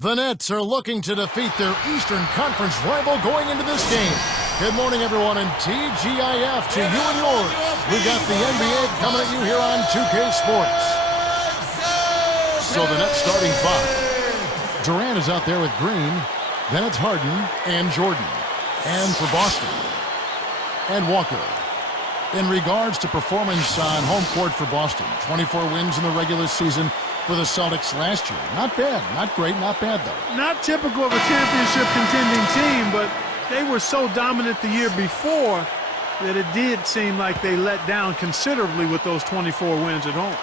The Nets are looking to defeat their Eastern Conference rival going into this game. Good morning, everyone, and TGIF to you and yours. We got the NBA coming at you here on 2K Sports. So the Nets starting five. Durant is out there with Green. Then it's Harden and Jordan. And for Boston, and Walker. In regards to performance on home court for Boston, 24 wins in the regular season for the Celtics last year. Not bad. Not great. Not bad, though. Not typical of a championship contending team, but they were so dominant the year before that it did seem like they let down considerably with those 24 wins at home.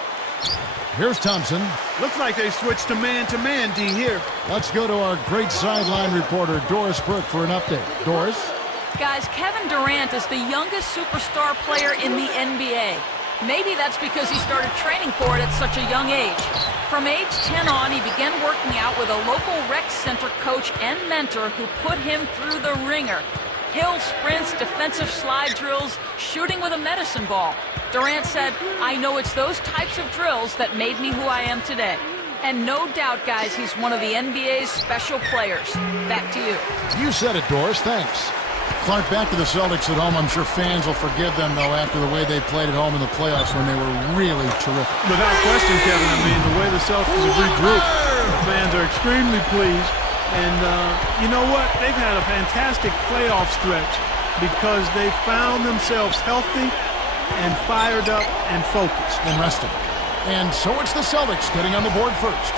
Here's Thompson. Looks like they switched to man-to-man, D, here. Let's go to our great sideline reporter, Doris Burke, for an update. Doris? Guys, Kevin Durant is the youngest superstar player in the NBA. Maybe that's because he started training for it at such a young age. From age 10 on, he began working out with a local rec center coach and mentor who put him through the ringer. Hill sprints, defensive slide drills, shooting with a medicine ball. Durant said, "I know it's those types of drills that made me who I am today." And no doubt, guys, he's one of the NBA's special players. Back to you. You said it, Doris. Thanks. Clark, back to the Celtics at home. I'm sure fans will forgive them, though, after the way they played at home in the playoffs when they were really terrific. Without question, Kevin, I mean, the way the Celtics have regrouped, the fans are extremely pleased. And you know what? They've had a fantastic playoff stretch because they found themselves healthy and fired up and focused. And rested. And so it's the Celtics getting on the board first.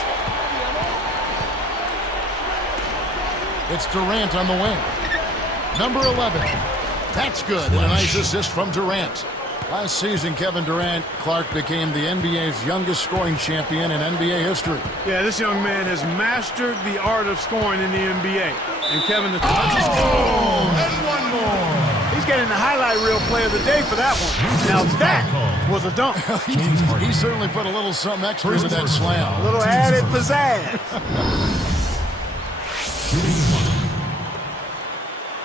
It's Durant on the wing. Number 11. That's good. And a nice assist from Durant. Last season, Kevin Durant, Clark, became the NBA's youngest scoring champion in NBA history. Yeah, this young man has mastered the art of scoring in the NBA. And Kevin, and one more. He's getting the highlight reel play of the day for that one. Now that was a dunk. He certainly put a little something extra into that slam. A little added pizzazz.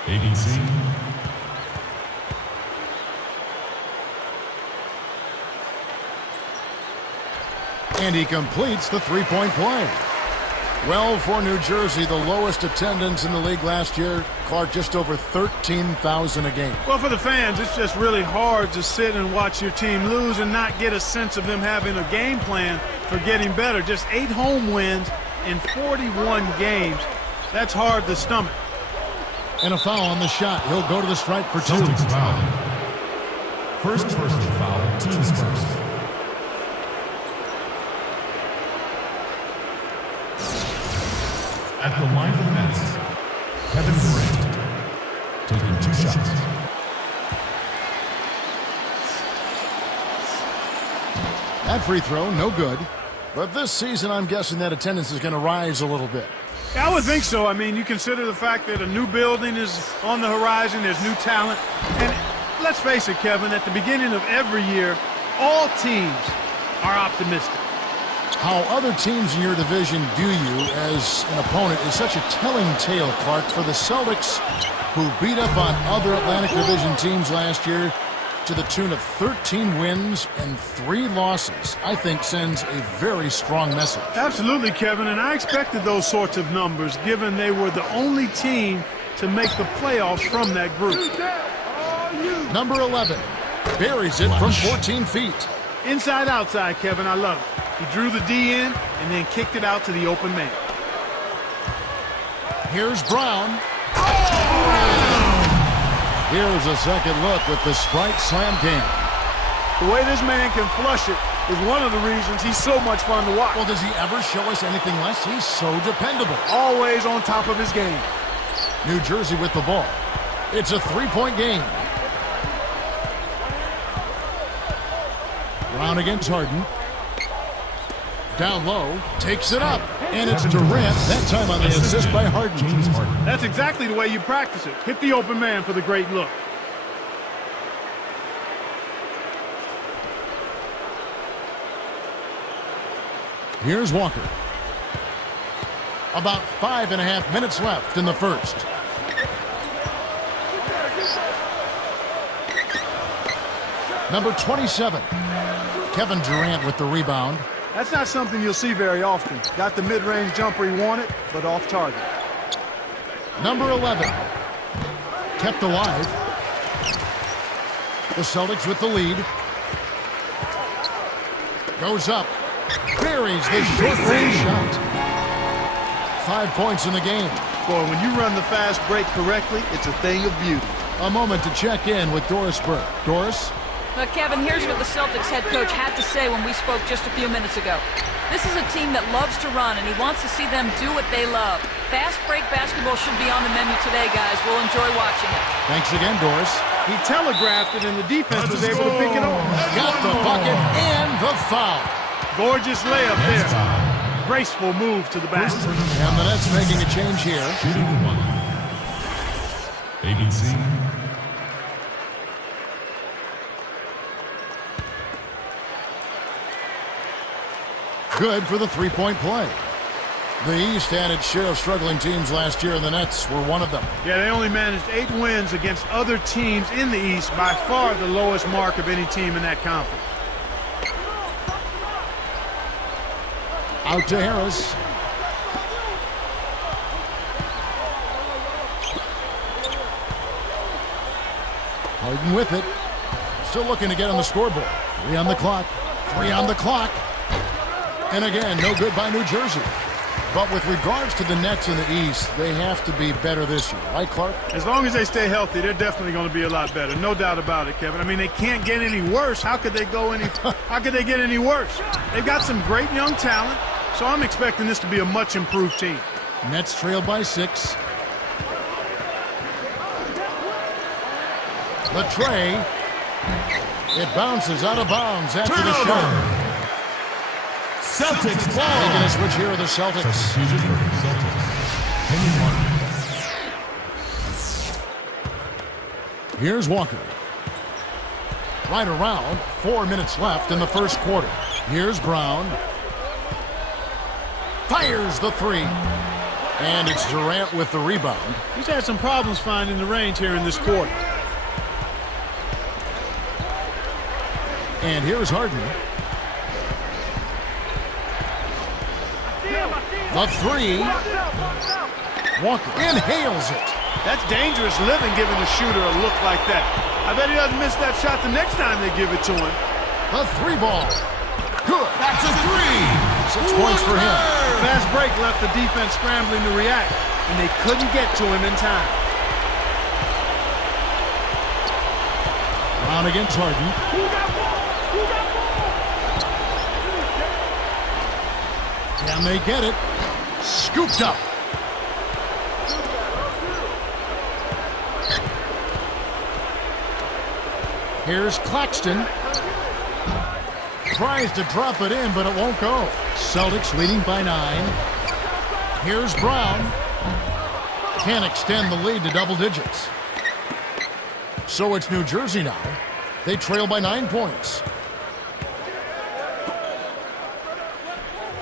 ABC. And he completes the three-point play. Well, for New Jersey, the lowest attendance in the league last year. Clark, just over 13,000 a game. Well, for the fans, it's just really hard to sit and watch your team lose and not get a sense of them having a game plan for getting better. Just 8 home wins in 41 games. That's hard to stomach. And a foul on the shot. He'll go to the stripe for 2. Celtics foul. First personal foul, teams first. At the line for the Nets, Kevin Durant, taking 2 shots. That free throw, no good. But this season, I'm guessing that attendance is going to rise a little bit. Yeah, I would think so. I mean, you consider the fact that a new building is on the horizon, there's new talent. And let's face it, Kevin, at the beginning of every year, all teams are optimistic. How other teams in your division view you as an opponent is such a telling tale, Clark, for the Celtics, who beat up on other Atlantic Division teams last year to the tune of 13 wins and 3 losses. I think sends a very strong message. Absolutely, Kevin, and I expected those sorts of numbers, given they were the only team to make the playoffs from that group. Number 11 buries it from 14 feet. Inside, outside, Kevin, I love it. He drew the D in and then kicked it out to the open man. Here's Brown. Here's a second look with the Sprite Slam Cam. The way this man can flush it is one of the reasons he's so much fun to watch. Well, does he ever show us anything less? He's so dependable. Always on top of his game. New Jersey with the ball. It's a 3-point game. Brown against Harden. Down low, takes it up, and it's Durant, that time on the assist by Harden. That's exactly the way you practice it. Hit the open man for the great look. Here's Walker. About 5.5 minutes left in the first. Number 27, Kevin Durant with the rebound. That's not something you'll see very often. Got the mid-range jumper he wanted, but off target. Number 11. Kept alive. The Celtics with the lead. Goes up. Buries the short-range shot. 5 points in the game. Boy, when you run the fast break correctly, it's a thing of beauty. A moment to check in with Doris Burke. Doris? Well, Kevin, here's what the Celtics head coach had to say when we spoke just a few minutes ago. This is a team that loves to run, and he wants to see them do what they love. Fast break basketball should be on the menu today, guys. We'll enjoy watching it. Thanks again, Doris. He telegraphed it, and the defense was able to pick it off. Got the bucket and the foul. Gorgeous layup there. Graceful move to the basket. And the Nets making a change here. Shooting one. ABC. Good for the three-point play. The East had its share of struggling teams last year, and the Nets were one of them. Yeah, they only managed 8 wins against other teams in the East, by far the lowest mark of any team in that conference. Out to Harris. Harden with it. Still looking to get on the scoreboard. 3 on the clock. 3 on the clock. And again, no good by New Jersey. But with regards to the Nets in the East, they have to be better this year. Right, Clark? As long as they stay healthy, they're definitely going to be a lot better. No doubt about it, Kevin. I mean, they can't get any worse. How could they get any worse? They've got some great young talent, so I'm expecting this to be a much improved team. Nets trailed by 6. The tray. It bounces out of bounds after the shot. Celtics ball. Making a switch here are the Celtics. Substitution for the Celtics. Kenyon Martin. Here's Walker. Right around 4 minutes left in the first quarter. Here's Brown. Fires the 3. And it's Durant with the rebound. He's had some problems finding the range here in this quarter. And here's Harden. The 3. Walker inhales it. That's dangerous living, giving a shooter a look like that. I bet he doesn't miss that shot the next time they give it to him. The 3 ball. Good. That's a 3. 6 points for him. The fast break left the defense scrambling to react, and they couldn't get to him in time. Brown against Harden. Can they get it? Scooped up. Here's Claxton. Tries to drop it in, but it won't go. Celtics leading by 9. Here's Brown. Can't extend the lead to double digits. So it's New Jersey now. They trail by 9 points.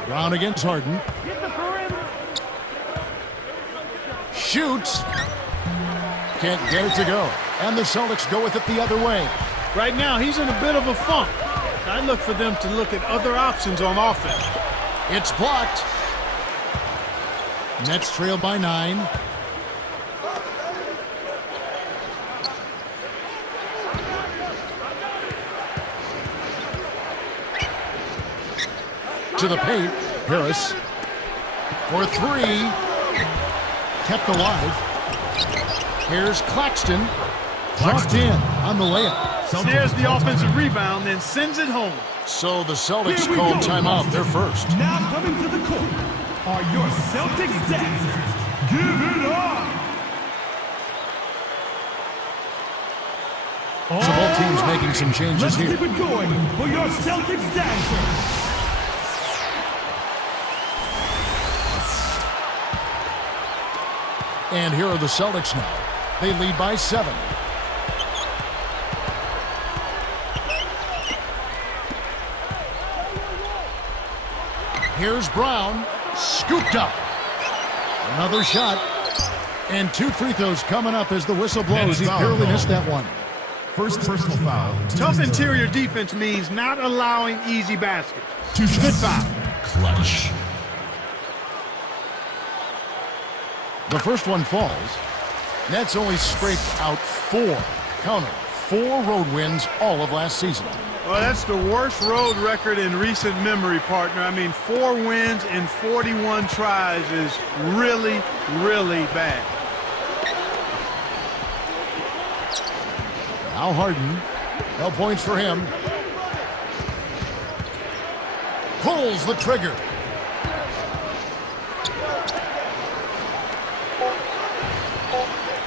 Brown against Harden. Shoots. Can't get it to go. And the Celtics go with it the other way. Right now, he's in a bit of a funk. I look for them to look at other options on offense. It's blocked. Nets trail by 9. To the paint. Harris for 3. Kept alive. Here's Claxton. Dropped in on the layup. Snares the offensive rebound, then sends it home. So the Celtics call timeout. They're first. Now coming to the court are your Celtics dancers. Give it up! So both teams making some changes Let's here. keep it going for your Celtics dancers. And here are the Celtics now. They lead by 7. Here's Brown. Scooped up. Another shot. And 2 free throws coming up as the whistle blows. He barely missed that one. First personal foul. Tough interior defense means not allowing easy baskets. Two shots. Good foul. Clutch. The first one falls. Nets only scraped out 4. Count it. 4 road wins all of last season. Well, that's the worst road record in recent memory, partner. I mean, 4 wins in 41 tries is really, really bad. Now Harden. No points for him. Pulls the trigger.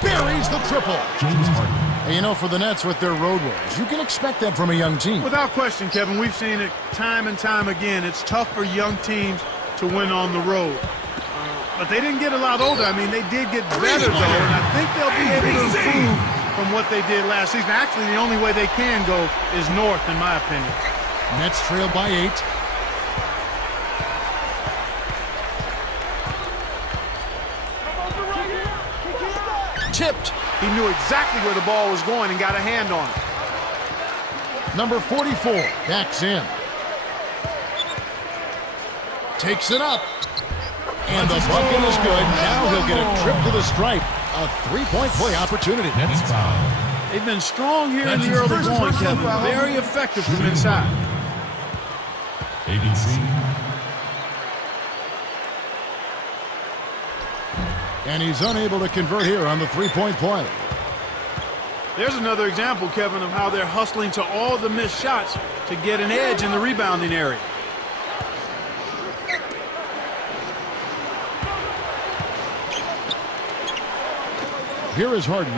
Buries the triple. James Harden. And you know, for the Nets with their road wins, you can expect that from a young team. Without question, Kevin, we've seen it time and time again. It's tough for young teams to win on the road. But they didn't get a lot older. I mean, they did get better, though, and I think they'll be able to improve from what they did last season. Actually, the only way they can go is north, in my opinion. Nets trail by 8. Tipped. He knew exactly where the ball was going and got a hand on it. Number 44 backs in. Takes it up. And the bucket is good. Now he'll get a trip to the stripe. A 3-point play opportunity. Nets foul. They've been strong here in That's the his early first going, personal Kevin. foul. Very effective from inside. ABC. And he's unable to convert here on the 3-point play. There's another example, Kevin, of how they're hustling to all the missed shots to get an edge in the rebounding area. Here is Harden.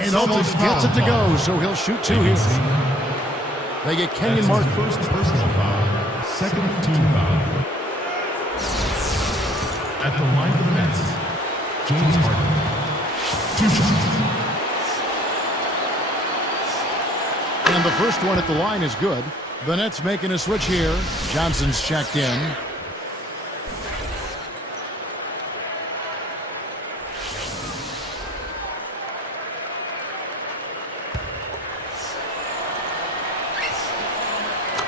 And Celtics almost gets it to go, so he'll shoot 2 here. ABC. They get Kenyon That's Martin. his first personal foul. Second team foul. At the line for the Nets, James Harden. 2 shots. And the first one at the line is good. The Nets making a switch here. Johnson's checked in.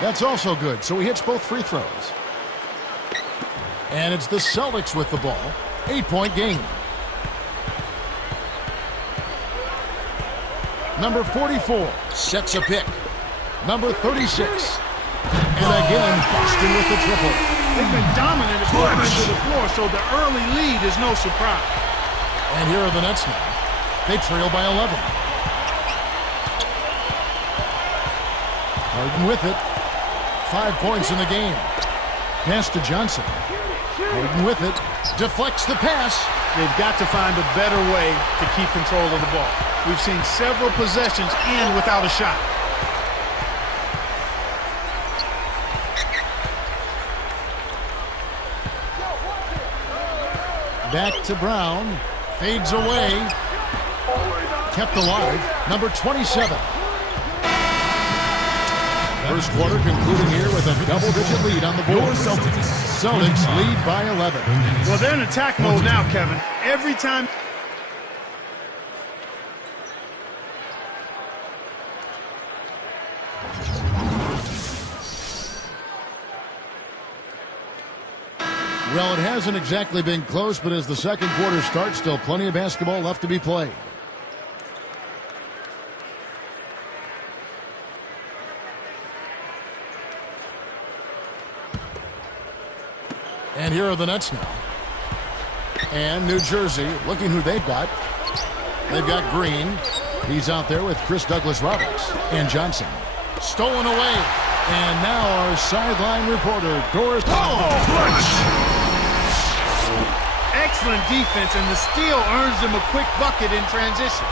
That's also good, so he hits both free throws. And it's the Celtics with the ball. 8-point game. Number 44 sets a pick. Number 36. And again, Boston with the triple. They've been dominant at both ends of the floor, so the early lead is no surprise. And here are the Nets now. They trail by 11. Harden with it. 5 points in the game. Pass to Johnson. Harden with it. Deflects the pass. They've got to find a better way to keep control of the ball. We've seen several possessions end without a shot. Back to Brown. Fades away. Kept alive. Number 27. First quarter concluding here with a double-digit lead on the board. Celtics lead by 11. Well, they're in attack mode now, Kevin. Every time... Well, it hasn't exactly been close, but as the second quarter starts, still plenty of basketball left to be played. And here are the Nets now. And New Jersey, looking who they've got. They've got Green. He's out there with Chris Douglas-Roberts and Johnson. Stolen away. And now our sideline reporter, Doris. Excellent defense, and the steal earns them a quick bucket in transition.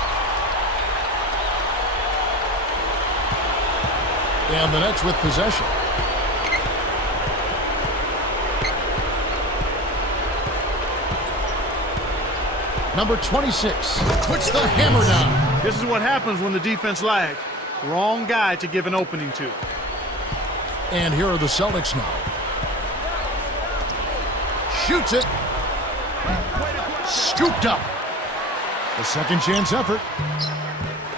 And the Nets with possession. Number 26 puts the hammer down. This is what happens when the defense lags. Wrong guy to give an opening to. And here are the Celtics now. Shoots it. Scooped up. The second chance effort.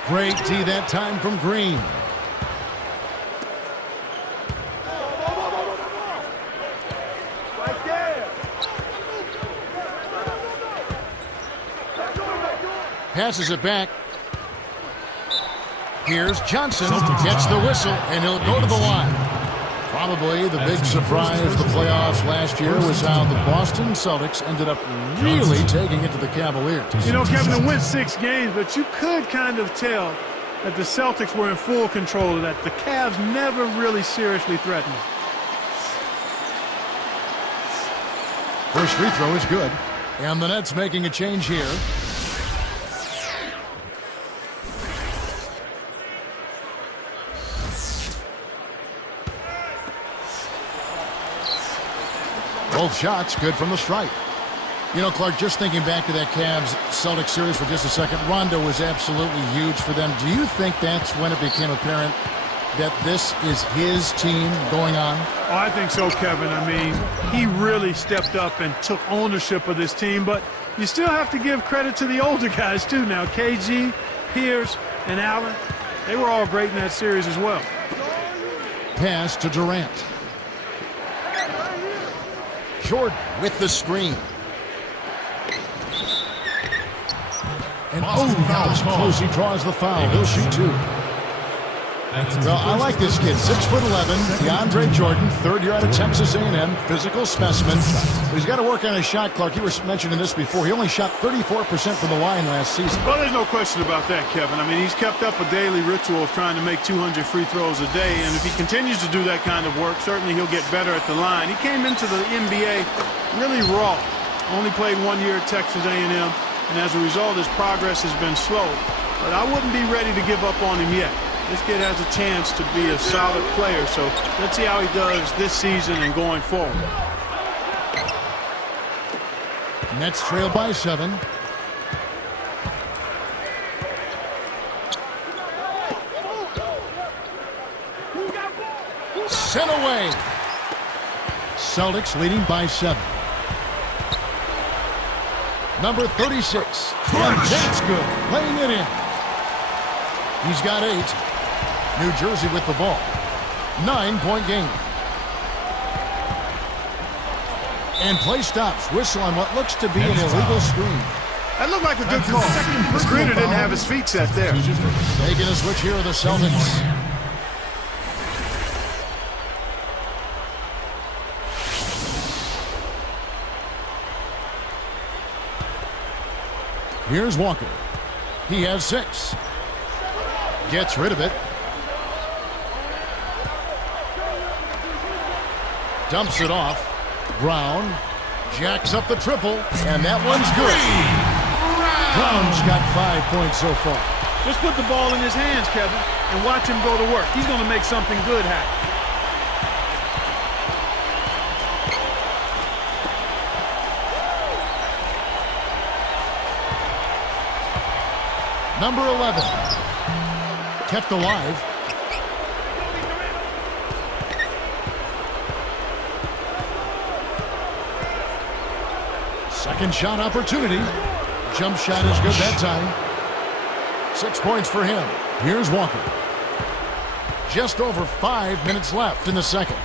Great D that time from Green. Passes it back. Here's Johnson. Gets the whistle, and he'll go to the line. Probably the big surprise of the playoffs last year was how the Boston Celtics ended up really taking it to the Cavaliers. You know, Kevin, it went 6 games, but you could kind of tell that the Celtics were in full control of that. The Cavs never really seriously threatened them. First free throw is good. And the Nets making a change here. Both shots good from the stripe. You know, Clark, just thinking back to that Cavs-Celtics series for just a second, Rondo was absolutely huge for them. Do you think that's when it became apparent that this is his team going on? Oh, I think so, Kevin. I mean, he really stepped up and took ownership of this team, but you still have to give credit to the older guys, too. Now, KG, Pierce, and Allen, they were all great in that series as well. Pass to Durant. Jordan with the screen. And that was close. He draws the foul. He'll shoot 2. Well, I like this kid. 6'11", DeAndre Jordan, third year out of Texas A&M, physical specimen. But he's got to work on his shot, Clark. You were mentioning this before. He only shot 34% from the line last season. Well, there's no question about that, Kevin. I mean, he's kept up a daily ritual of trying to make 200 free throws a day, and if he continues to do that kind of work, certainly he'll get better at the line. He came into the NBA really raw. Only played 1 year at Texas A&M, and as a result, his progress has been slow. But I wouldn't be ready to give up on him yet. This kid has a chance to be a solid player, so let's see how he does this season and going forward. Nets trail by 7. Sent away. Celtics leading by 7. Number 36. And that's good. Laying it in. He's got 8. New Jersey with the ball. 9-point game. And play stops. Whistle on what looks to be an illegal screen. That looked like a good call. The screener didn't have his feet set there. Making a switch here are the Celtics. Here's Walker. He has 6. Gets rid of it. Dumps it off. Brown jacks up the triple, and that one's good. Brown's got 5 points so far. Just put the ball in his hands, Kevin, and watch him go to work. He's going to make something good happen. Number 11. Kept alive. Second shot opportunity. Jump shot is good that time. 6 points for him. Here's Walker. Just over 5 minutes left in the second.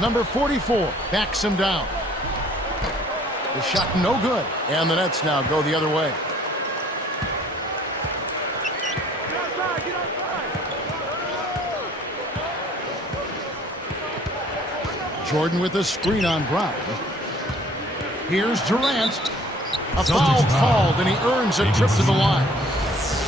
Number 44 backs him down. The shot no good. And the Nets now go the other way. Jordan with a screen on Brown. Here's Durant. A foul called, and he earns a trip to the line.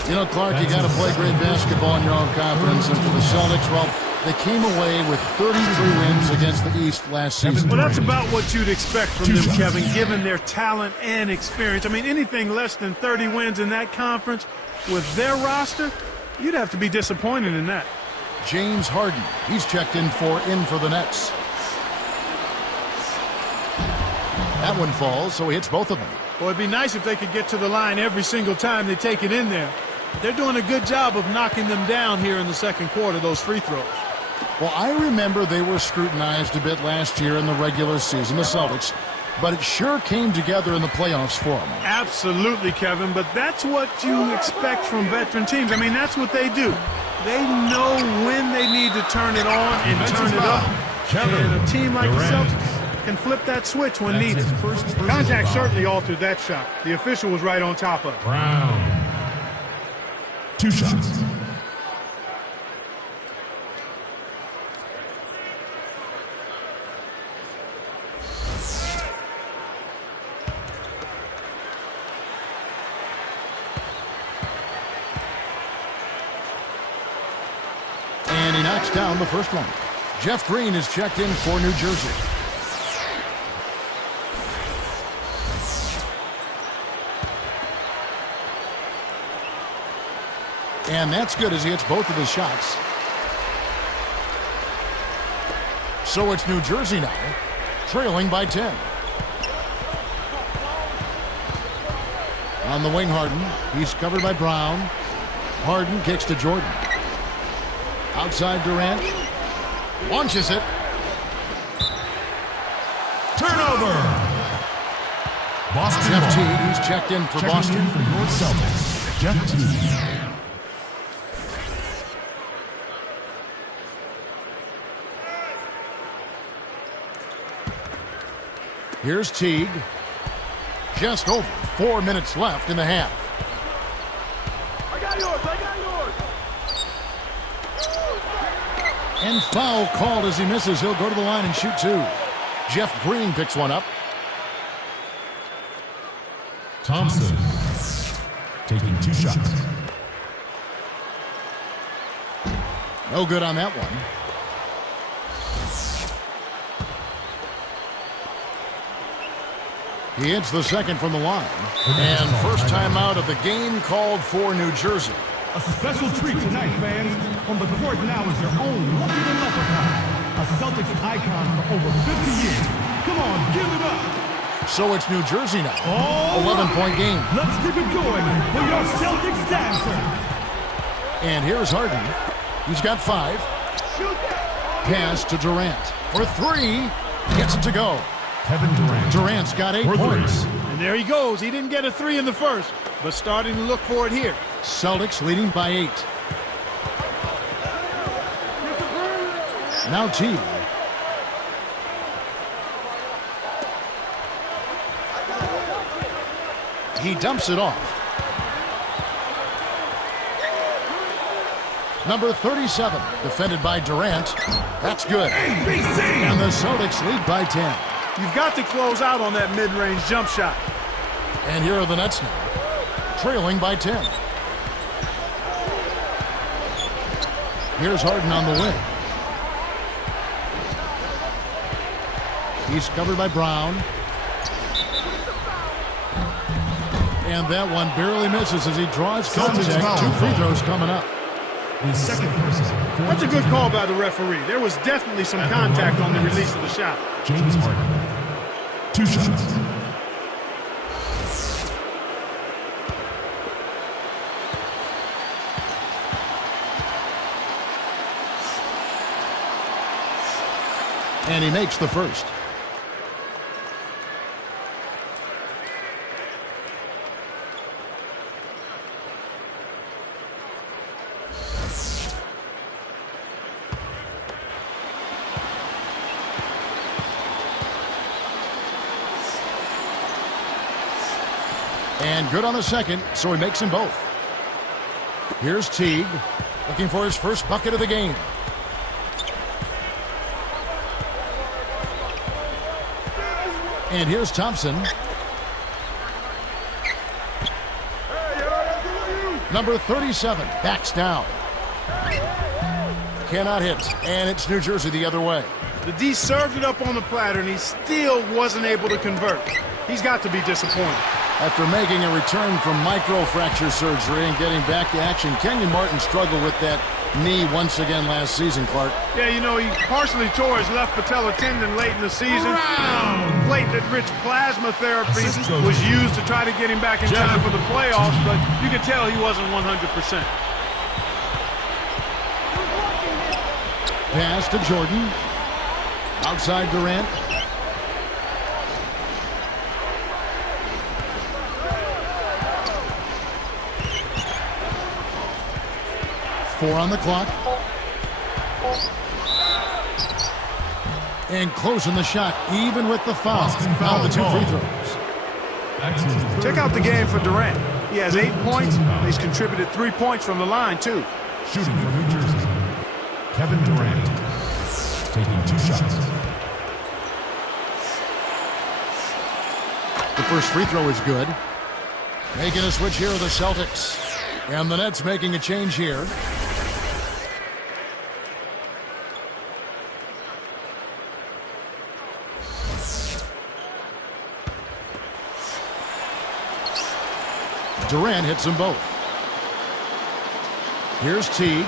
You know, Clark, you got to play great basketball in your own conference. And for the Celtics, well, they came away with 33 wins against the East last season. Well, that's about what you'd expect from them, Kevin, given their talent and experience. I mean, anything less than 30 wins in that conference with their roster, you'd have to be disappointed in that. James Harden, he's checked in for the Nets. That one falls, so he hits both of them. Well, it'd be nice if they could get to the line every single time they take it in there. They're doing a good job of knocking them down here in the second quarter, those free throws. Well, I remember they were scrutinized a bit last year in the regular season, the Celtics, but it sure came together in the playoffs for them. Absolutely, Kevin, but that's what you expect from veteran teams. I mean, that's what they do. They know when they need to turn it on and turn it up. And a team like the Celtics can flip that switch when needed. Contact certainly altered that shot. The official was right on top of it. Brown. 2 shots. And he knocks down the first one. Jeff Green is checked in for New Jersey. And that's good as he hits both of his shots. So it's New Jersey now, trailing by 10. On the wing, Harden. He's covered by Brown. Harden kicks to Jordan. Outside Durant. Launches it. Turnover. Boston. Jeff Teague, he's checked in for Boston. In for your Celtics. Jeff Teague. Here's Teague. Just over 4 minutes left in the half. I got yours. And foul called as he misses. He'll go to the line and shoot 2. Jeff Green picks one up. Thompson. Taking 2 shots. No good on that one. He hits the second from the line. And first time out of the game called for New Jersey. A special treat tonight, fans. On the court now is your own Lucky the Leprechaun, a Celtics icon for over 50 years. Come on, give it up. So it's New Jersey now. All 11-point game. Let's keep it going for your Celtics dancer. And here's Harden. He's got 5. Pass to Durant for 3. Gets it to go. Kevin Durant. Durant's got 8 points. And there he goes. He didn't get a 3 in the first, but starting to look for it here. Celtics leading by 8. Now Teague. He dumps it off. Number 37, defended by Durant. That's good. And the Celtics lead by 10. You've got to close out on that mid-range jump shot. And here are the Nets now, trailing by 10. Here's Harden on the wing. He's covered by Brown. And that one barely misses as he draws contact. 2 free throws coming up. The second person. That's a good call by the referee. There was definitely some contact on the release of the shot. James Harden. 2 shots. And he makes the first. And good on the second, so he makes them both. Here's Teague, looking for his first bucket of the game. And here's Thompson. Number 37 backs down. Cannot hit, and it's New Jersey the other way. The D served it up on the platter, and he still wasn't able to convert. He's got to be disappointed. After making a return from microfracture surgery and getting back to action, Kenyon Martin struggled with that knee once again last season, Clark. Yeah, you know, he partially tore his left patella tendon late in the season. Platelet-rich plasma therapy was used to try to get him back in time for the playoffs, but you could tell he wasn't 100%. Pass to Jordan. Outside Durant. Four on the clock. And closing the shot, even with the foul. Now the 2 free throws. Check out the game for Durant. He has 8 points. He's contributed 3 points from the line, too. Shooting from New Jersey, Kevin Durant. Taking 2 shots. The first free throw is good. Making a switch here are the Celtics. And the Nets making a change here. Durant hits them both. Here's Teague.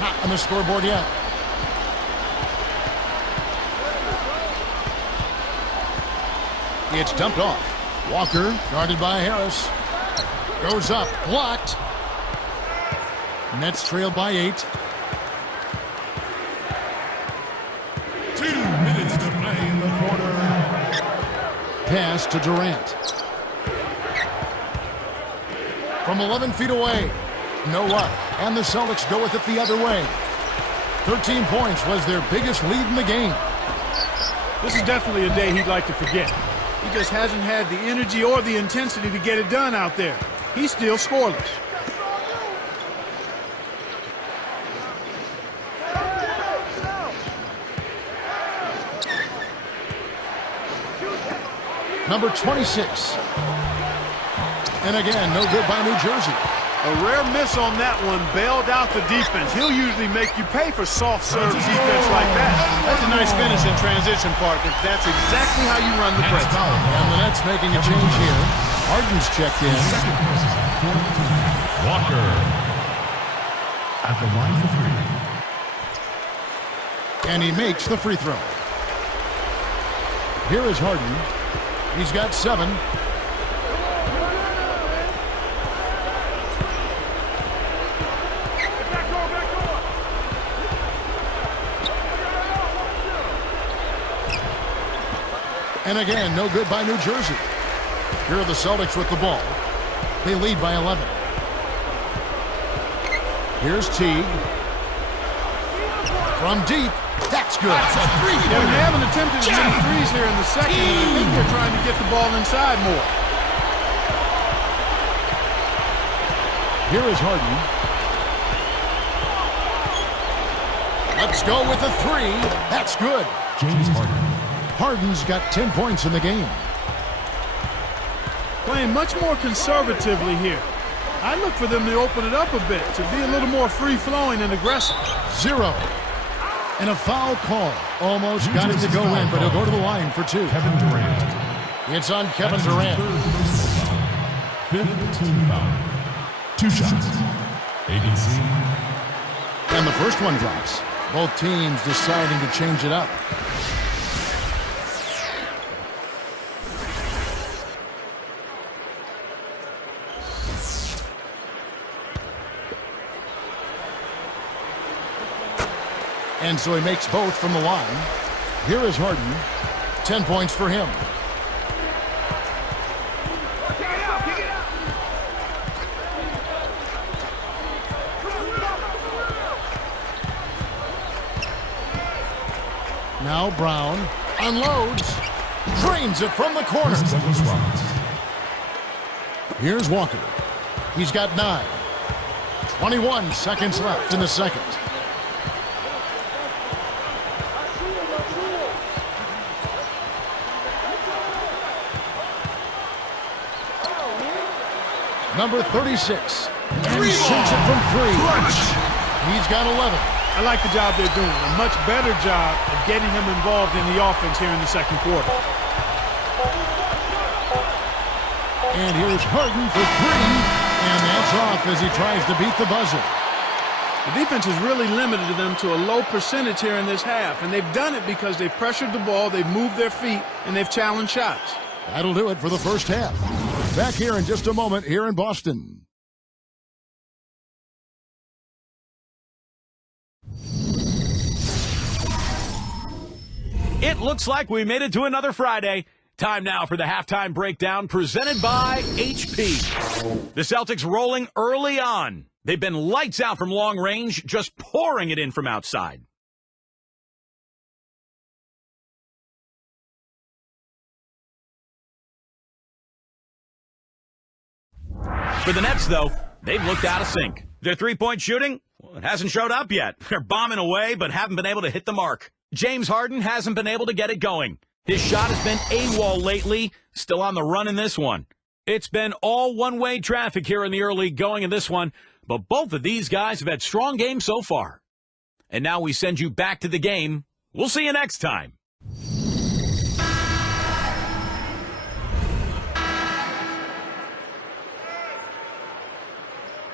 Not on the scoreboard yet. It's dumped off. Walker, guarded by Harris. Goes up, blocked. Nets trailed by 8. 2 minutes to play in the quarter. Pass to Durant. From 11 feet away. No luck. And the Celtics go with it the other way. 13 points was their biggest lead in the game. This is definitely a day he'd like to forget. He just hasn't had the energy or the intensity to get it done out there. He's still scoreless. Number 26. And again, no good by New Jersey. A rare miss on that one bailed out the defense. He'll usually make you pay for soft serve defense like that. That's a nice finish in transition, partner. That's exactly how you run the press. And the Nets making a change here. Harden's checked in. Second person, 14. Walker. At the line for 3. And he makes the free throw. Here is Harden. He's got 7. And again, no good by New Jersey. Here are the Celtics with the ball. They lead by 11. Here's Teague. From deep. That's good. Yeah, they haven't attempted as many threes here in the second, and I think they're trying to get the ball inside more. Here is Harden. Let's go with a 3. That's good. James Harden. Harden's got 10 points in the game. Playing much more conservatively here. I look for them to open it up a bit, to be a little more free-flowing and aggressive. 0. And a foul call. Almost got it to go in, but he'll go to the line for 2. Kevin Durant. It's on Kevin Durant. 15 foul. 2 shots. ABC. And the first one drops. Both teams deciding to change it up. And so he makes both from the line. Here is Harden. 10 points for him. Now Brown unloads. Drains it from the corner. Here's Walker. He's got 9. 21 seconds left in the second. Number 36. And he sinks it from 3. He's got 11. I like the job they're doing. A much better job of getting him involved in the offense here in the second quarter. And here's Harden for 3. And that's off as he tries to beat the buzzer. The defense has really limited them to a low percentage here in this half. And they've done it because they've pressured the ball, they've moved their feet, and they've challenged shots. That'll do it for the first half. Back here in just a moment here in Boston. It looks like we made it to another Friday. Time now for the halftime breakdown presented by HP. The Celtics rolling early on. They've been lights out from long range, just pouring it in from outside. For the Nets, though, they've looked out of sync. Their three-point shooting, well, it hasn't showed up yet. They're bombing away, but haven't been able to hit the mark. James Harden hasn't been able to get it going. His shot has been AWOL lately, still on the run in this one. It's been all one-way traffic here in the early going in this one, but both of these guys have had strong games so far. And now we send you back to the game. We'll see you next time.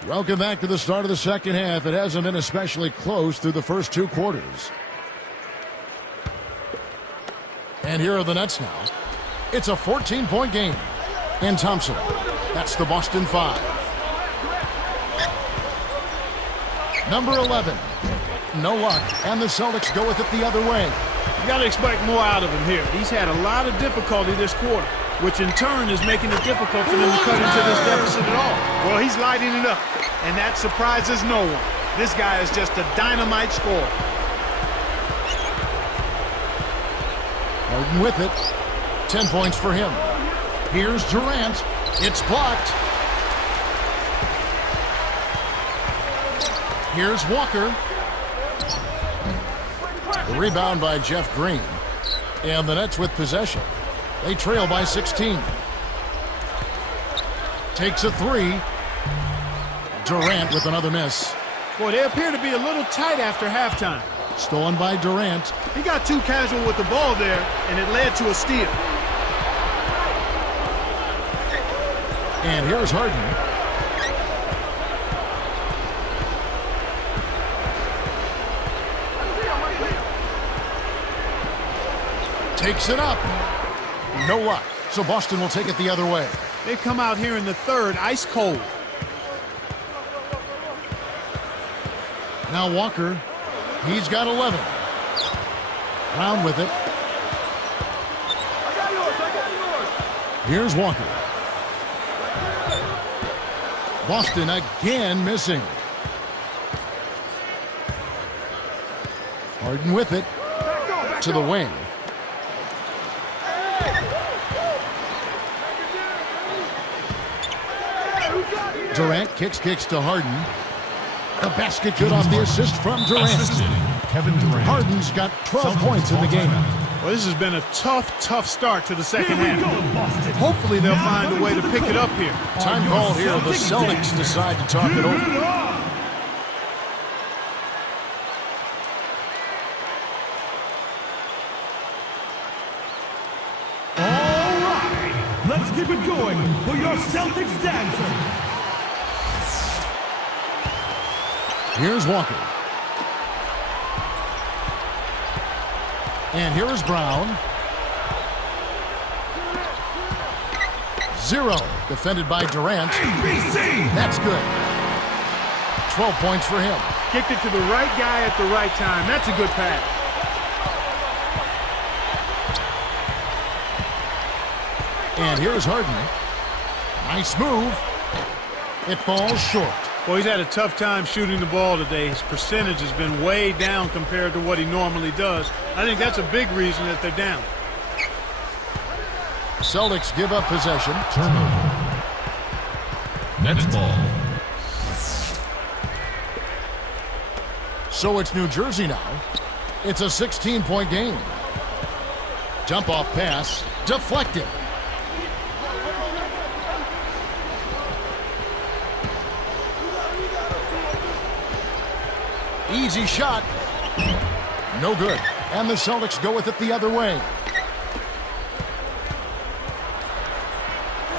Welcome back to the start of the second half. It hasn't been especially close through the first two quarters. And here are the Nets now. It's a 14-point game. And Thompson, that's the Boston 5. Number 11, no luck. And the Celtics go with it the other way. You got to expect more out of him here. He's had a lot of difficulty this quarter, which in turn is making it difficult for them to cut into this deficit at all. Well, he's lighting it up, and that surprises no one. This guy is just a dynamite scorer. Harden with it. 10 points for him. Here's Durant. It's blocked. Here's Walker. The rebound by Jeff Green. And the Nets with possession. They trail by 16. Takes a three. Durant with another miss. Boy, they appear to be a little tight after halftime. Stolen by Durant. He got too casual with the ball there, and it led to a steal. And here's Harden. Takes it up. No luck. So Boston will take it the other way. They come out here in the third, ice cold. Now Walker. He's got 11. Brown with it. Here's Walker. Boston again missing. Harden with it. To the wing. Durant kicks to Harden. The basket good off the assist from Durant. Kevin Durant. Harden's got 12 points in the game. Well, this has been a tough start to the second half. Hopefully they'll find a way to pick it up here. Time call here. The Celtics decide to talk it over. All right, let's keep it going for your Celtics dancer. Here's Walker. And here is Brown. 0. Defended by Durant. That's good. 12 points for him. Kicked it to the right guy at the right time. That's a good pass. And here's Harden. Nice move. It falls short. Well, he's had a tough time shooting the ball today. His percentage has been way down compared to what he normally does. I think that's a big reason that they're down. Celtics give up possession. Turnover. Nets ball. So it's New Jersey now. It's a 16-point game. Jump off pass. Deflected. Easy shot. No good. And the Celtics go with it the other way.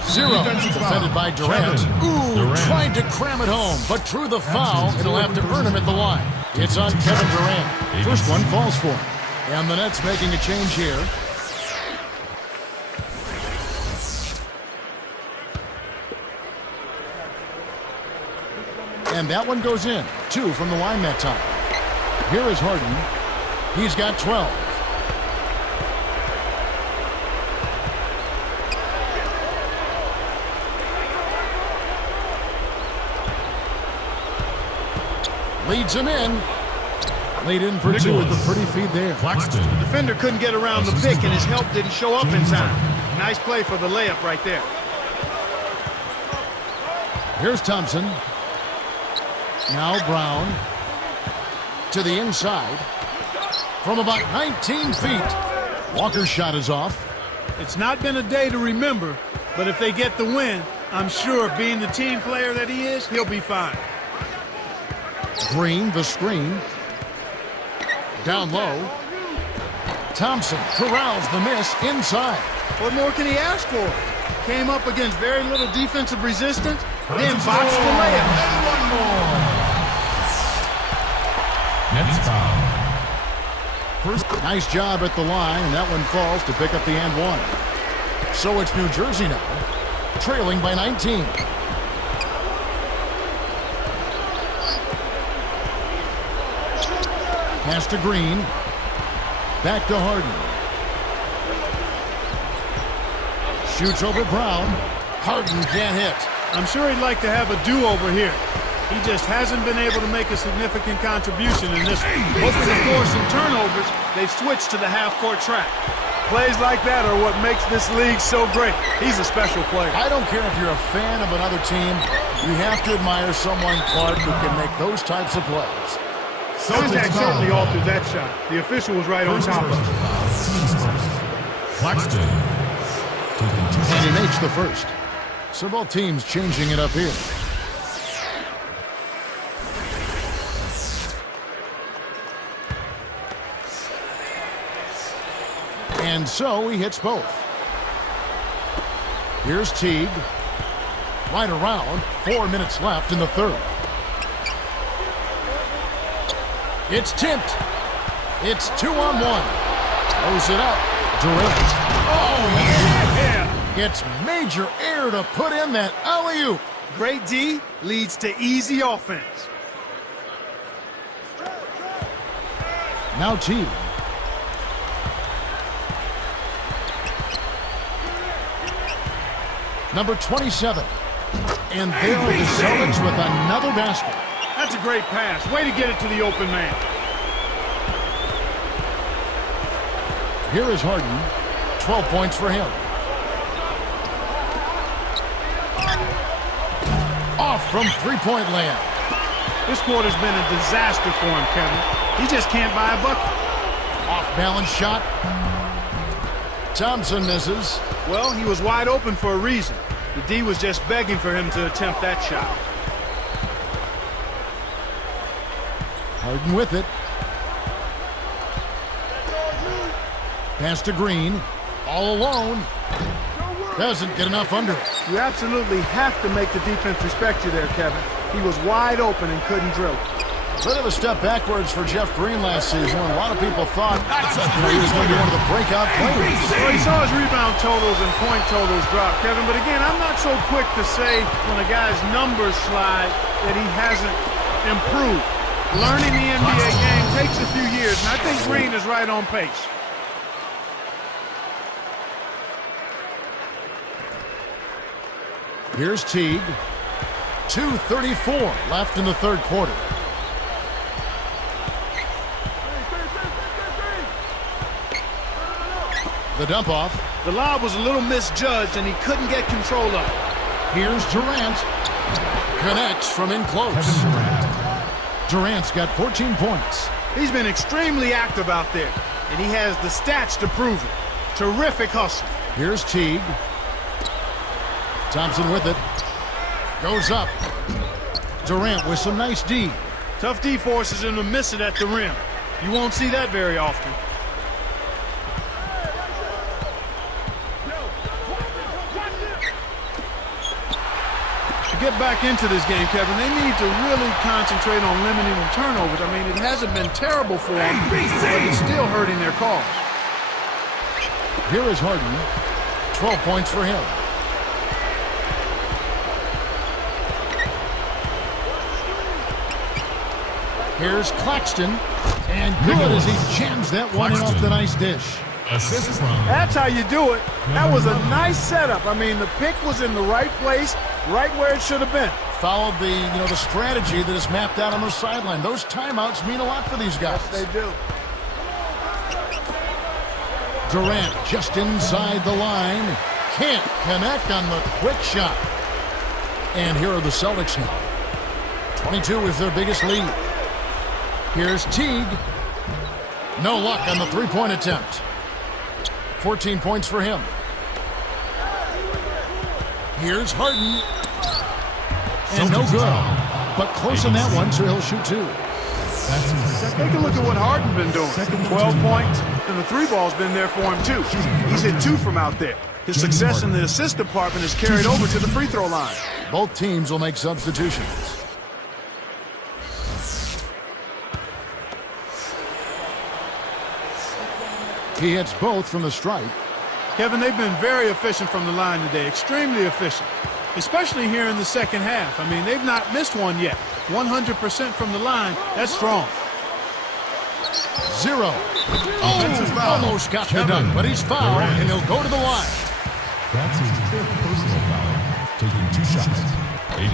0. Defended by Durant. Ooh, tried to cram it home, but drew the foul. It'll have to burn him at the line. It's on Kevin Durant. First one falls for him. And the Nets making a change here. And that one goes in. 2 from the line that time. Here is Harden. He's got 12. Leads him in. Laid in for 2 with the pretty feed there. Claxton. The defender couldn't get around the pick, and his help didn't show up in time. Nice play for the layup right there. Here's Thompson. Now Brown to the inside from about 19 feet. Walker's shot is off. It's not been a day to remember, but if they get the win, I'm sure being the team player that he is, he'll be fine. Green, the screen. Down low. Thompson corrals the miss inside. What more can he ask for? Came up against very little defensive resistance, then boxed the layup. And one more. Nets foul. First, nice job at the line, and that one falls to pick up the and one. So it's New Jersey now, trailing by 19. Pass to Green. Back to Harden. Shoots over Brown. Harden can't hit. I'm sure he'd like to have a do-over here. He just hasn't been able to make a significant contribution in this one. Hoping to force some turnovers, they've switched to the half-court track. Plays like that are what makes this league so great. He's a special player. I don't care if you're a fan of another team. You have to admire someone, Clark, who can make those types of plays. Contact certainly altered that shot. The official was right on top of it. Claxton. And he makes the first. So both teams changing it up here. And so he hits both. Here's Teague. Right around. 4 minutes left in the third. It's tipped. It's 2-on-1. Throws it up. Durant. Oh, yeah! It's major error to put in that alley-oop. Great D leads to easy offense. Now Teague. Number 27. And there are the Celtics with another basket. That's a great pass. Way to get it to the open man. Here is Harden. 12 points for him. Off from three-point land. This quarter's been a disaster for him, Kevin. He just can't buy a bucket. Off-balance shot. Thompson misses. Well, he was wide open for a reason. The D was just begging for him to attempt that shot. Harden with it. Pass to Green. All alone. Doesn't get enough under it. You absolutely have to make the defense respect you there, Kevin. He was wide open and couldn't drill. Bit of a step backwards for Jeff Green last season when a lot of people thought he was going to be one of the breakout players. Well, he saw his rebound totals and point totals drop, Kevin. But again, I'm not so quick to say when a guy's numbers slide that he hasn't improved. Learning the NBA game takes a few years, and I think Green is right on pace. Here's Teague. 2:34 left in the third quarter. The dump off. The lob was a little misjudged, and he couldn't get control of it. Here's Durant. Connects from in close. Durant's got 14 points. He's been extremely active out there, and he has the stats to prove it. Terrific hustle. Here's Teague. Thompson with it. Goes up. Durant with some nice D. Tough D forces him to miss it at the rim. You won't see that very often. To get back into this game, Kevin, they need to really concentrate on limiting the turnovers. I mean, it hasn't been terrible for them, but it's still hurting their cause. Here is Harden. 12 points for him. Here's Claxton. And good as he jams that one in off the nice dish. Assist from. That's how you do it. That was a nice setup. I mean, the pick was in the right place, right where it should have been. Followed the strategy that is mapped out on the sideline. Those timeouts mean a lot for these guys. Yes, they do. Durant just inside the line. Can't connect on the quick shot. And here are the Celtics now. 22 is their biggest lead. Here's Teague. No luck on the three-point attempt. 14 points for him. Here's Harden. And no good. But close on that one, so he'll shoot two. Take a look at what Harden's been doing. 12 points, and the three ball's been there for him, too. He's hit 2 from out there. His success in the assist department is carried over to the free throw line. Both teams will make substitutions. He hits both from the stripe. Kevin, they've been very efficient from the line today, extremely efficient, especially here in the second half. I mean, they've not missed one yet. 100% from the line, that's strong. 0. Almost got the dunk, but he's fouled, and he'll go to the line. That's his 5th personal foul, taking 2 shots.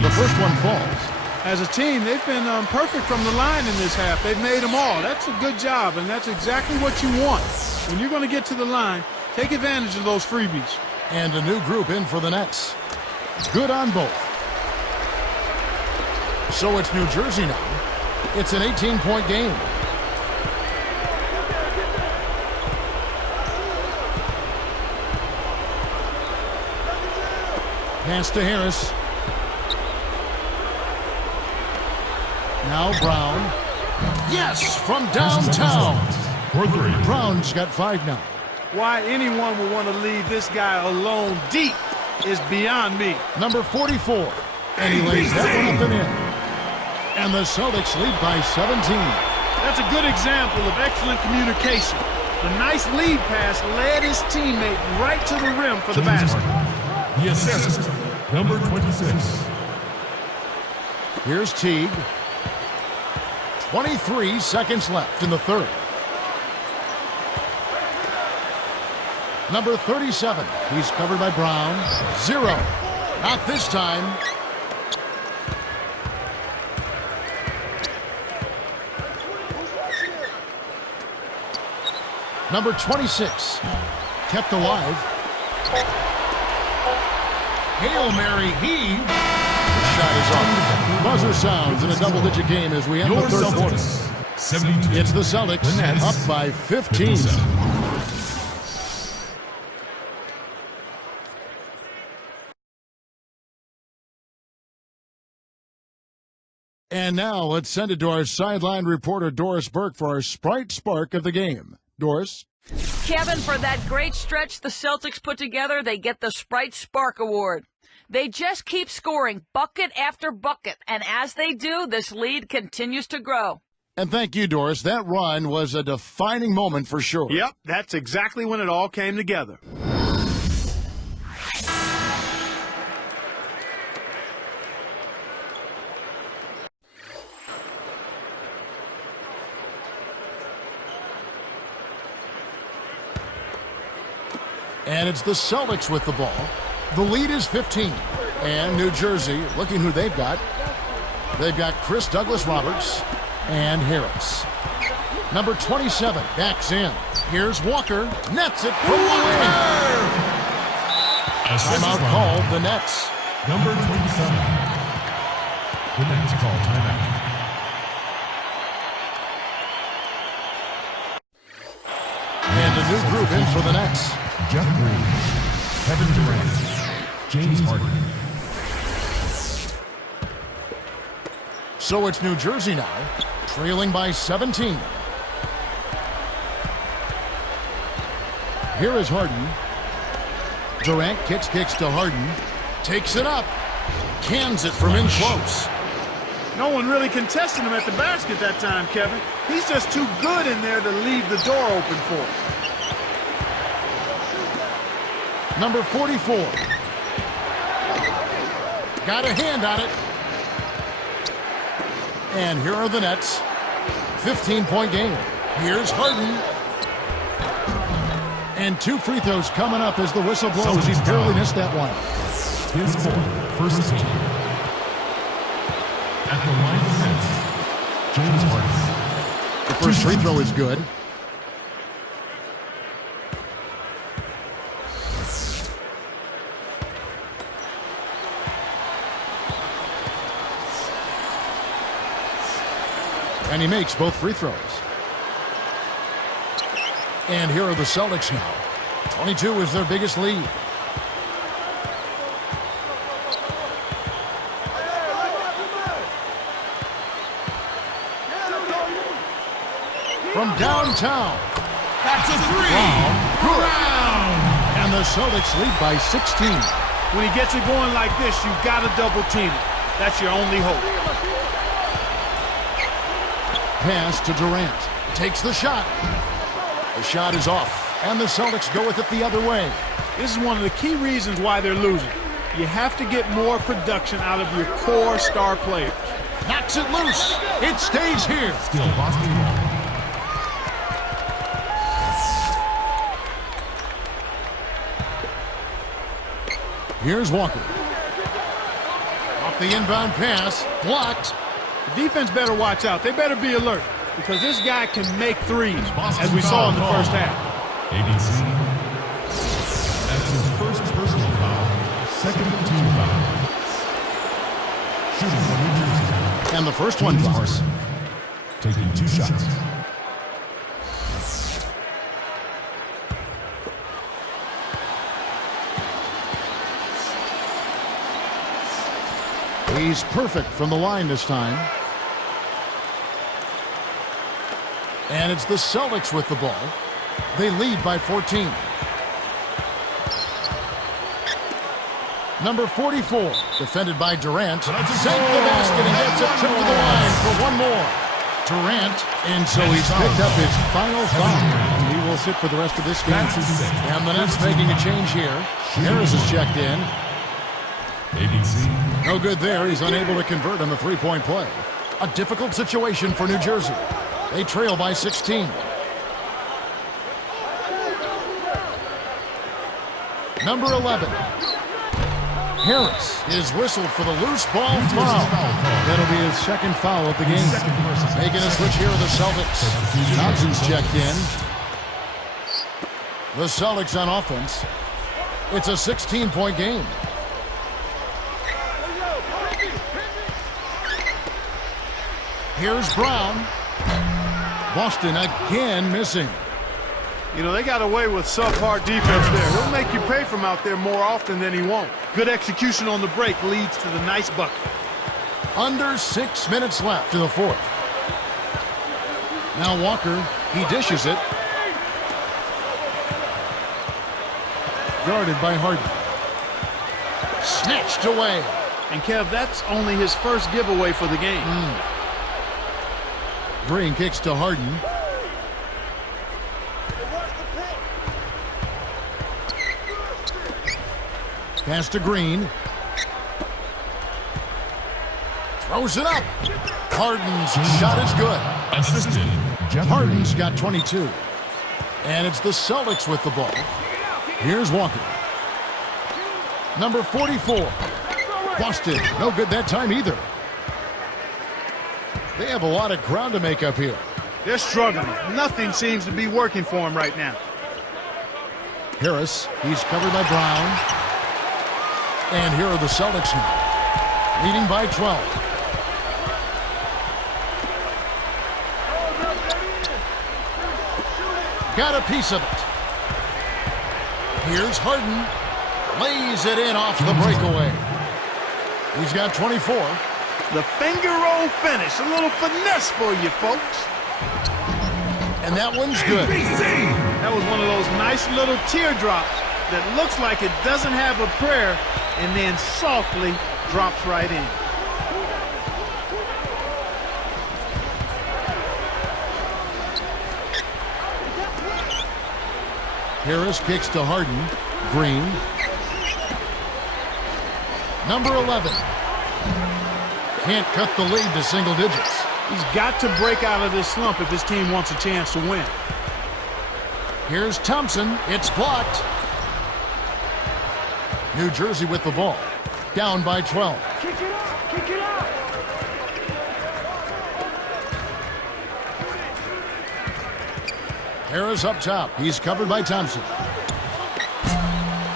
The first one falls. As a team, they've been perfect from the line in this half. They've made them all. That's a good job, and that's exactly what you want. When you're going to get to the line, take advantage of those freebies. And a new group in for the Nets. Good on both. So it's New Jersey now. It's an 18-point game. Pass to Harris. Now Brown. Yes, from downtown. Brown's got 5 now. Why anyone would want to leave this guy alone deep is beyond me. Number 44. And he lays that one up and in. And the Celtics lead by 17. That's a good example of excellent communication. The nice lead pass led his teammate right to the rim for the basket. Yes, sir. Number 26. Here's Teague. 23 seconds left in the third. Number 37. He's covered by Brown. 0. Not this time. Number 26. Kept alive. Hail Mary heave. The shot is up. Buzzer sounds in a double-digit game as we end the third quarter. 72. It's the Celtics up by 15. And now let's send it to our sideline reporter Doris Burke for our Sprite Spark of the game. Doris? Kevin, for that great stretch the Celtics put together, they get the Sprite Spark Award. They just keep scoring bucket after bucket, and as they do, this lead continues to grow. And thank you, Doris. That run was a defining moment for sure. Yep, that's exactly when it all came together. And it's the Celtics with the ball. The lead is 15. And New Jersey, looking who they've got. They've got Chris Douglas-Roberts and Harris. Number 27 backs in. Here's Walker. Nets it from the wing. Timeout called the Nets. Number 27. The Nets call timeout. And a new group in for the Nets. Jeff Green, Kevin Durant, James Harden. So it's New Jersey now, trailing by 17. Here is Harden. Durant kicks to Harden. Takes it up. Cans it from in close. No one really contested him at the basket that time, Kevin. He's just too good in there to leave the door open for him. Number 44. Got a hand on it. And here are the Nets. 15-point game. Here's Harden. And 2 free throws coming up as the whistle blows. He barely missed that one. His first team. At the line of Nets, James Harden. The first free throw is good. And he makes both free throws. And here are the Celtics now. 22 is their biggest lead. From downtown. That's a three. Brown. And the Celtics lead by 16. When he gets it going like this, you've got to double team it. That's your only hope. Pass to Durant. Takes the shot. The shot is off. And the Celtics go with it the other way. This is one of the key reasons why they're losing. You have to get more production out of your core star players. Knocks it loose. It stays here. Still Boston ball. Here's Walker. Off the inbound pass. Blocked. The defense better watch out. They better be alert because this guy can make threes, Boston as we saw in the foul first call. half. ABC. That's his first personal foul. Second team foul. Shooting for New Jersey. And the first one drops. Taking 2 shots. He's perfect from the line this time. And it's the Celtics with the ball. They lead by 14. Number 44, defended by Durant. Sank the basket and gets a trip to the line for one more. Durant, and so he's picked up his final foul. He will sit for the rest of this game. And the Nets making a change here. Harris is checked in. ABC. No good there. He's unable to convert on the three-point play. A difficult situation for New Jersey. They trail by 16. Number 11. Harris is whistled for the loose ball foul. That'll be his second foul of the game. Making a switch here are the Celtics. Johnson's checked in. The Celtics on offense. It's a 16-point game. Here's Brown. Boston again missing. You know, they got away with subpar defense there. He'll make you pay from out there more often than he won't. Good execution on the break leads to the nice bucket. Under 6 minutes left in the fourth. Now Walker, he dishes it. Guarded by Harden. Snatched away. And Kev, that's only his first giveaway for the game. Green kicks to Harden. Pass to Green. Throws it up. Harden's shot is good. Assistant. Jeff Harden's got 22. And it's the Celtics with the ball. Here's Walker. Number 44. Busted. No good that time either. They have a lot of ground to make up here. They're struggling. Nothing seems to be working for them right now. Harris, he's covered by Brown. And here are the Celtics now, leading by 12. Got a piece of it. Here's Harden. Lays it in off the breakaway. He's got 24. The finger roll finish. A little finesse for you, folks. And that one's good. That was one of those nice little teardrops that looks like it doesn't have a prayer and then softly drops right in. Harris kicks to Harden. Green. Number 11. Can't cut the lead to single digits. He's got to break out of this slump if his team wants a chance to win. Here's Thompson. It's blocked. New Jersey with the ball. Down by 12. Kick it out! Kick it out! Harris up top. He's covered by Thompson.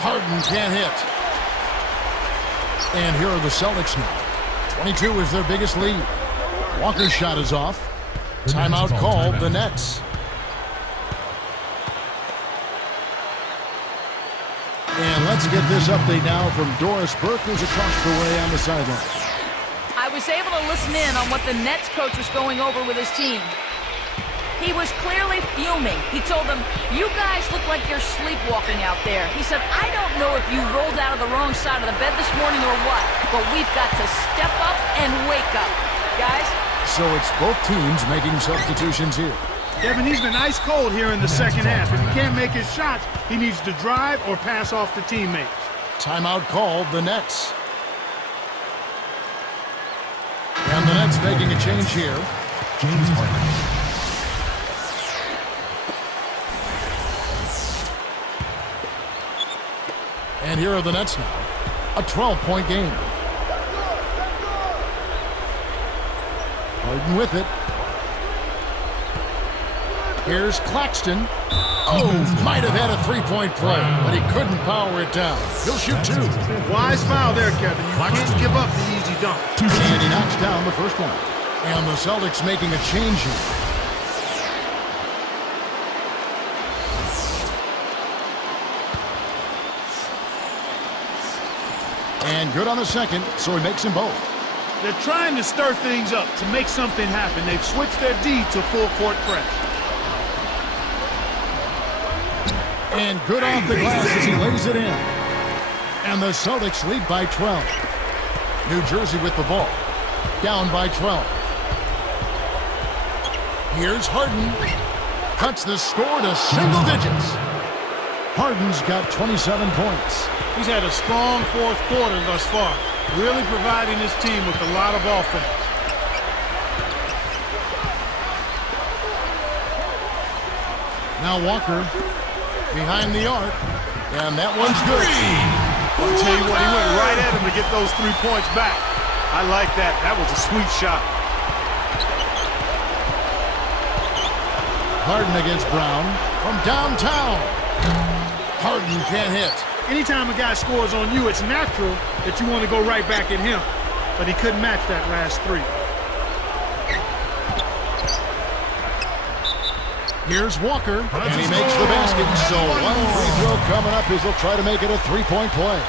Harden can't hit. And here are the Celtics now. 22 is their biggest lead. Walker's shot is off. Timeout called, the Nets. And let's get this update now from Doris Burke, who's across the way on the sideline. I was able to listen in on what the Nets coach was going over with his team. He was clearly fuming. He told them, "You guys look like you're sleepwalking out there." He said, "I don't know if you rolled out of the wrong side of the bed this morning or what, but we've got to step up and wake up, guys." So it's both teams making substitutions here. Kevin, he's been ice cold here in the second half. If he can't make his shots, he needs to drive or pass off to teammates. Timeout called, the Nets. And the Nets making a change here. James Harden. And here are the Nets now. A 12-point game. Harden with it. Here's Claxton. Oh, might have had a three-point play, but he couldn't power it down. He'll shoot two. Wise foul there, Kevin. You can't give up the easy dunk. And he knocks down the first one. And the Celtics making a change here. And good on the second, so he makes them both. They're trying to stir things up to make something happen. They've switched their D to full court press. And good off the glass as he lays it in. And the Celtics lead by 12. New Jersey with the ball. Down by 12. Here's Harden. Cuts the score to single digits. Harden's got 27 points. He's had a strong fourth quarter thus far, really providing his team with a lot of offense. Now Walker behind the arc, and that one's good. I'll tell you what, he went right at him to get those 3 points back. I like that. That was a sweet shot. Harden against Brown from downtown. Harden can't hit. Anytime a guy scores on you, it's natural that you want to go right back at him. But he couldn't match that last three. Here's Walker, and he makes the basket. So one free throw coming up as they'll try to make it a three-point play.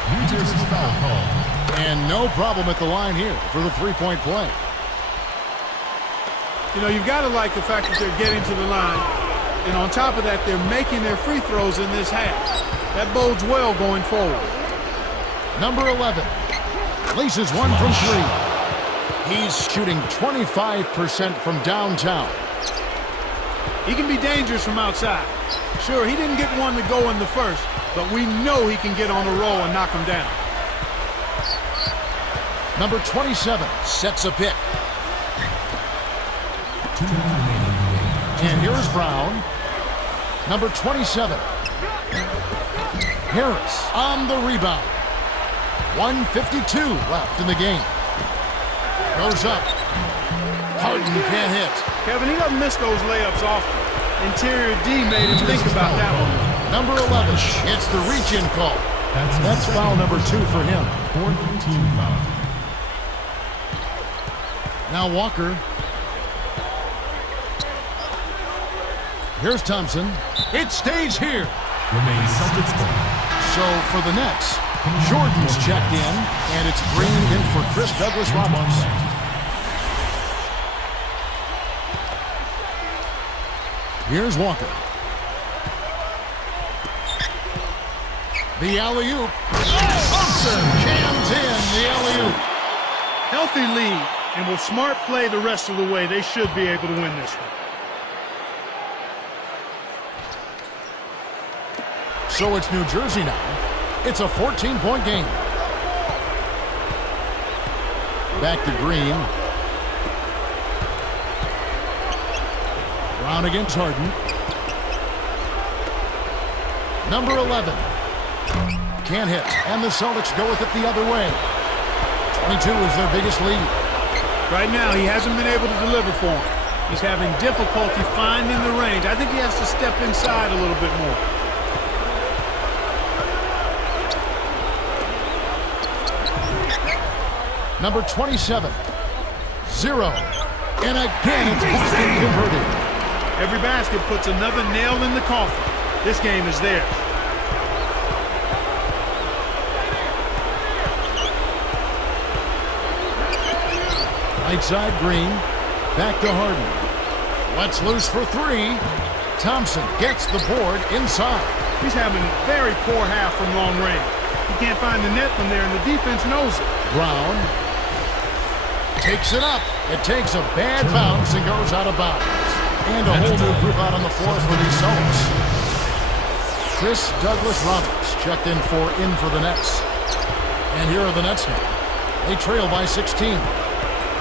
And no problem at the line here for the three-point play. You know, you've got to like the fact that they're getting to the line. And on top of that, they're making their free throws in this half. That bodes well going forward. Number 11 laces one from three. He's shooting 25% from downtown. He can be dangerous from outside. Sure, he didn't get one to go in the first, but we know he can get on a roll and knock him down. Number 27 sets a pick. And here's Brown. Number 27. Harris on the rebound. 1:52 left in the game. Goes up. Harden can't hit. Kevin, he doesn't miss those layups often. Interior D made him think about that one. Number 11 hits the reach-in call. That's foul number 2 for him. Fourth team foul. Now Walker. Here's Thompson. It stays here. Remains Celtics ball. So for the Nets, Jordan's checked in, and it's Green in for Chris Douglas-Roberts. Here's Walker. The alley-oop. Thompson jams in the alley-oop. Healthy lead, and with smart play the rest of the way, they should be able to win this one. So it's New Jersey now. It's a 14-point game. Back to Green. Brown against Harden. Number 11. Can't hit. And the Celtics go with it the other way. 22 is their biggest lead. Right now, he hasn't been able to deliver for him. He's having difficulty finding the range. I think he has to step inside a little bit more. Number 27. 0. And again, it's blocked and converted. Every basket puts another nail in the coffin. This game is theirs. Right side, Green. Back to Harden. Lets loose for three. Thompson gets the board inside. He's having a very poor half from long range. He can't find the net from there, and the defense knows it. Brown takes it up. It takes a bad bounce and goes out of bounds. And a whole new group out on the floor for these Celtics. Chris Douglas-Roberts checked in for the Nets. And here are the Nets now. They trail by 16.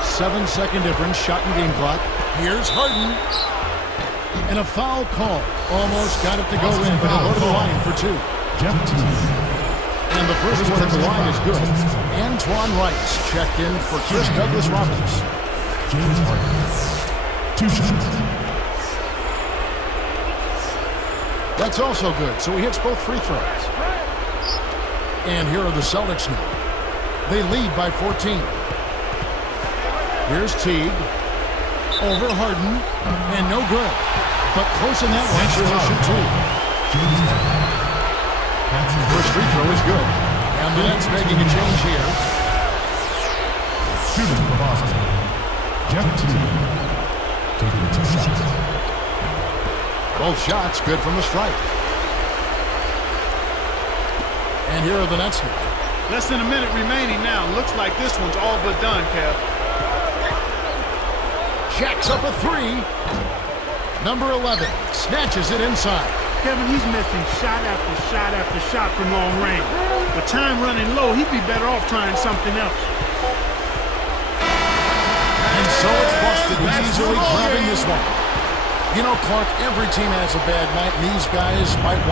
7-second difference, shot and game clock. Here's Harden. And a foul call. Almost got it to go in, but he'll go to the line for two. And the first one at the line is good. Antoine Wrights checked in for Chris Douglas-Roberts. James Harden. 2 shots. That's also good, so he hits both free throws. And here are the Celtics now. They lead by 14. Here's Teague. Over Harden. And no good. But close in that one, so he'll shoot two. First free throw is good. And the Nets making a change here. Shooting for Boston. Jeff Teague. Taking 2 shots. Both shots good from the stripe. And here are the Nets now. Less than a minute remaining now. Looks like this one's all but done, Kev. Jacks up a three. Number 11 snatches it inside. Kevin, he's missing shot after shot after shot from long range. With time running low, he'd be better off trying something else. And so it's busted. He's easily grabbing this one. You know, Clark, every team has a bad night, and these guys might